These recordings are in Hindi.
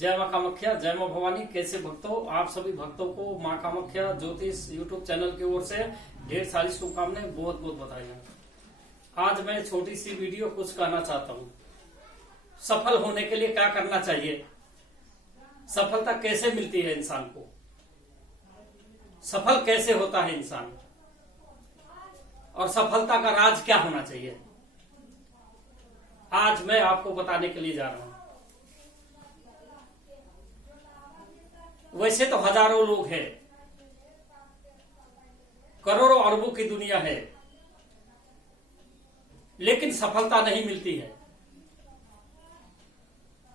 जय माँ कामाख्या, जय माँ भवानी। कैसे भक्तों, आप सभी भक्तों को माँ कामाख्या ज्योतिष यूट्यूब चैनल की ओर से ढेर सारी शुभकामनाएं, बहुत बहुत बधाई। आज मैं छोटी सी वीडियो कुछ कहना चाहता हूँ। सफल होने के लिए क्या करना चाहिए, सफलता कैसे मिलती है इंसान को, सफल कैसे होता है इंसान, और सफलता का राज क्या होना चाहिए, आज मैं आपको बताने के लिए जा रहा हूं। वैसे तो हजारों लोग हैं, करोड़ों अरबों की दुनिया है, लेकिन सफलता नहीं मिलती है।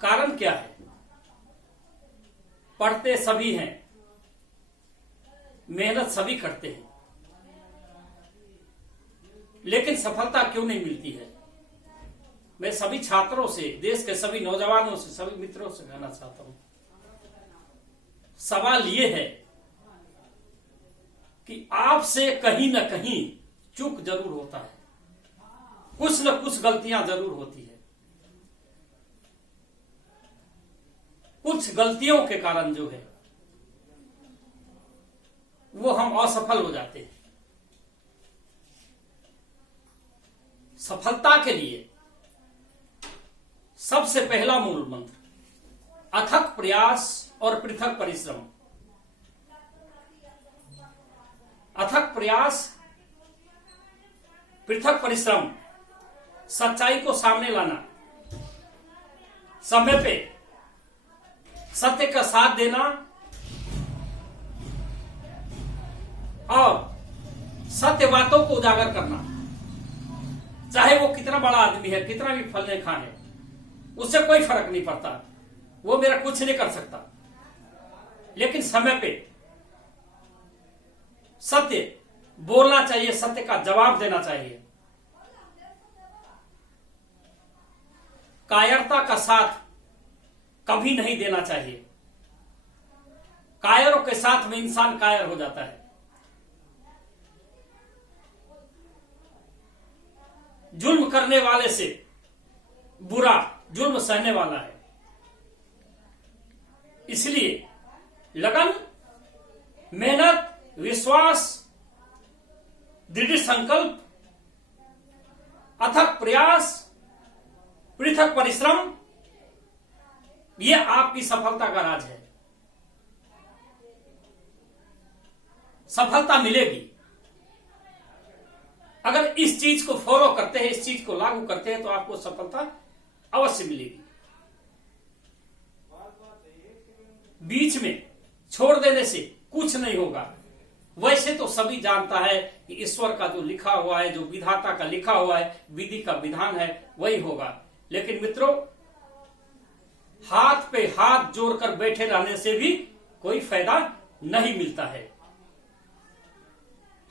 कारण क्या है? पढ़ते सभी हैं, मेहनत सभी करते हैं, लेकिन सफलता क्यों नहीं मिलती है? मैं सभी छात्रों से, देश के सभी नौजवानों से, सभी मित्रों से कहना चाहता हूं। सवाल ये है कि आपसे कहीं ना कहीं चूक जरूर होता है, कुछ न कुछ गलतियां जरूर होती है। कुछ गलतियों के कारण जो है वो हम असफल हो जाते हैं। सफलता के लिए सबसे पहला मूल मंत्र अथक प्रयास और पृथक परिश्रम। अथक प्रयास, पृथक परिश्रम, सच्चाई को सामने लाना, समय पे सत्य का साथ देना और सत्य बातों को उजागर करना। चाहे वो कितना बड़ा आदमी है, कितना भी फलने खा है, उससे कोई फर्क नहीं पड़ता, वो मेरा कुछ नहीं कर सकता, लेकिन समय पे सत्य बोलना चाहिए, सत्य का जवाब देना चाहिए। कायरता का साथ कभी नहीं देना चाहिए। कायरों के साथ में इंसान कायर हो जाता है। जुल्म करने वाले से बुरा जुल्म सहने वाला है। इसलिए लगन, मेहनत, विश्वास, दृढ़ संकल्प, अथक प्रयास, पृथक परिश्रम, यह आपकी सफलता का राज है। सफलता मिलेगी अगर इस चीज को फॉलो करते हैं, इस चीज को लागू करते हैं, तो आपको सफलता अवश्य मिलेगी। बीच में छोड़ देने से कुछ नहीं होगा। वैसे तो सभी जानता है कि ईश्वर का जो लिखा हुआ है, जो विधाता का लिखा हुआ है, विधि का विधान है, वही होगा। लेकिन मित्रों, हाथ पे हाथ जोड़कर बैठे रहने से भी कोई फायदा नहीं मिलता है।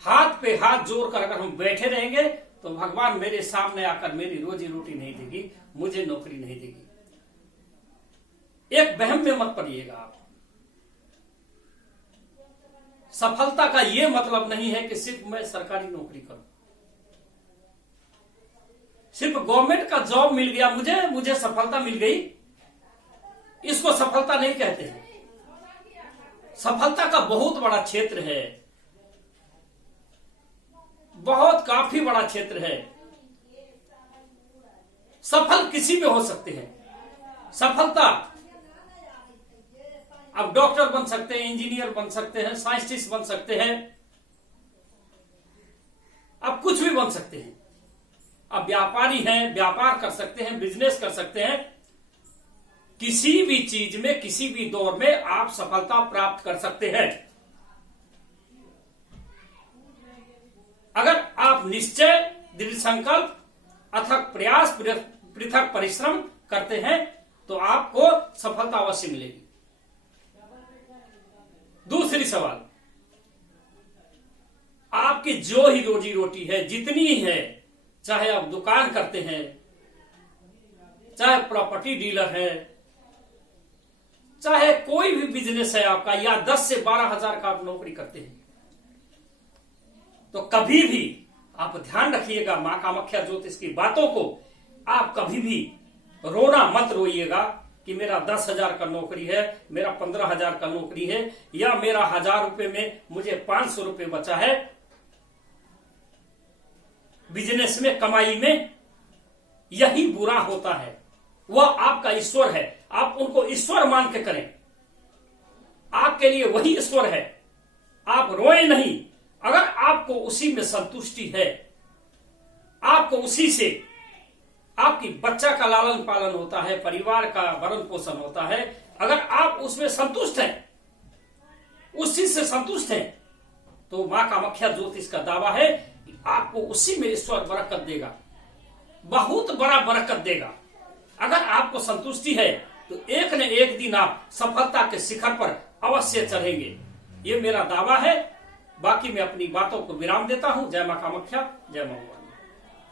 हाथ पे हाथ जोड़कर अगर हम बैठे रहेंगे तो भगवान मेरे सामने आकर मेरी रोजी रोटी नहीं देगी, मुझे नौकरी नहीं देगी। एक वहम में मत पड़िएगा आप। सफलता का यह मतलब नहीं है कि सिर्फ मैं सरकारी नौकरी करूं, सिर्फ गवर्नमेंट का जॉब मिल गया मुझे सफलता मिल गई, इसको सफलता नहीं कहते हैं। सफलता का बहुत बड़ा क्षेत्र है, बहुत काफी बड़ा क्षेत्र है। सफल किसी में हो सकते हैं। सफलता, अब डॉक्टर बन सकते हैं, इंजीनियर बन सकते हैं, साइंटिस्ट बन सकते हैं, अब कुछ भी बन सकते हैं। अब व्यापारी हैं, व्यापार कर सकते हैं, बिजनेस कर सकते हैं। किसी भी चीज में, किसी भी दौर में आप सफलता प्राप्त कर सकते हैं अगर आप निश्चय, दृढ़ संकल्प, अथक प्रयास, पृथक परिश्रम करते हैं तो आपको सफलता अवश्य मिलेगी। दूसरी सवाल, आपकी जो ही रोजी रोटी है, जितनी है, चाहे आप दुकान करते हैं, चाहे प्रॉपर्टी डीलर है, चाहे कोई भी बिजनेस है आपका, या 10 से 12 हजार का आप नौकरी करते हैं, तो कभी भी आप ध्यान रखिएगा, मां कामाख्या ज्योतिष की बातों को आप कभी भी रोना मत रोइएगा, कि मेरा 10,000 का नौकरी है, मेरा 15,000 का नौकरी है, या मेरा 1,000 रुपए में मुझे 500 रुपए बचा है बिजनेस में, कमाई में, यही बुरा होता है। वह आपका ईश्वर है, आप उनको ईश्वर मान के करें, आपके लिए वही ईश्वर है। आप रोए नहीं। अगर आपको उसी में संतुष्टि है, आपको उसी से आपकी बच्चा का लालन पालन होता है, परिवार का भरण पोषण होता है, अगर आप उसमें संतुष्ट हैं, उस चीज से संतुष्ट हैं, तो मां कामाख्या ज्योतिष का दावा है कि आपको उसी में ईश्वर बरकत देगा, बहुत बड़ा बरकत देगा। अगर आपको संतुष्टि है तो एक न एक दिन आप सफलता के शिखर पर अवश्य चढ़ेंगे। ये मेरा दावा है। बाकी मैं अपनी बातों को विराम देता हूं। जय मां कामाख्या, जय मां भवानी।